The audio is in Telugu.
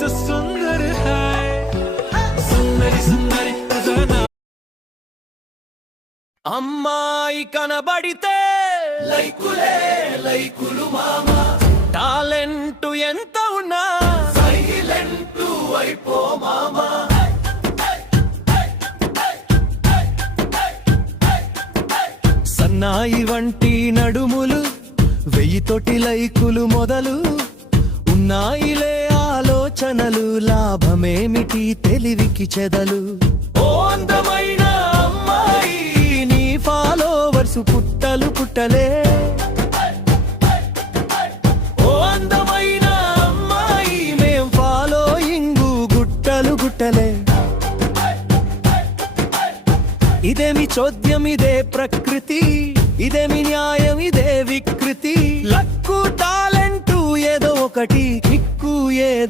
जो सुंदर है सुंदरी सुंदरी అమ్మాయి కనబడితే లైకులే లైకులు మామా టాలెంట్ ఎంత ఉన్నా సైలెంట్ అయిపో మామా సన్నాయి వంటి నడుములు 1000 లైకులు మొదలు ఉన్నాయిలే ఆలోచనలు లాభమేమిటి తెలివికి చెదలు ఓ అందమైన అమ్మాయి నీ ఫాలోవర్స్ పుట్టలు పుట్టలే ఓ అందమైన అమ్మాయి మేం ఫాలోయింగు గుట్టలు గుట్టలే ఇదేమి చోద్యం ఇదే ప్రకృతి ఇదేమి న్యాయం ఇదే వికృతి లక్కు టాలెంటు ఏదో ఒకటి కిక్కు ఏదో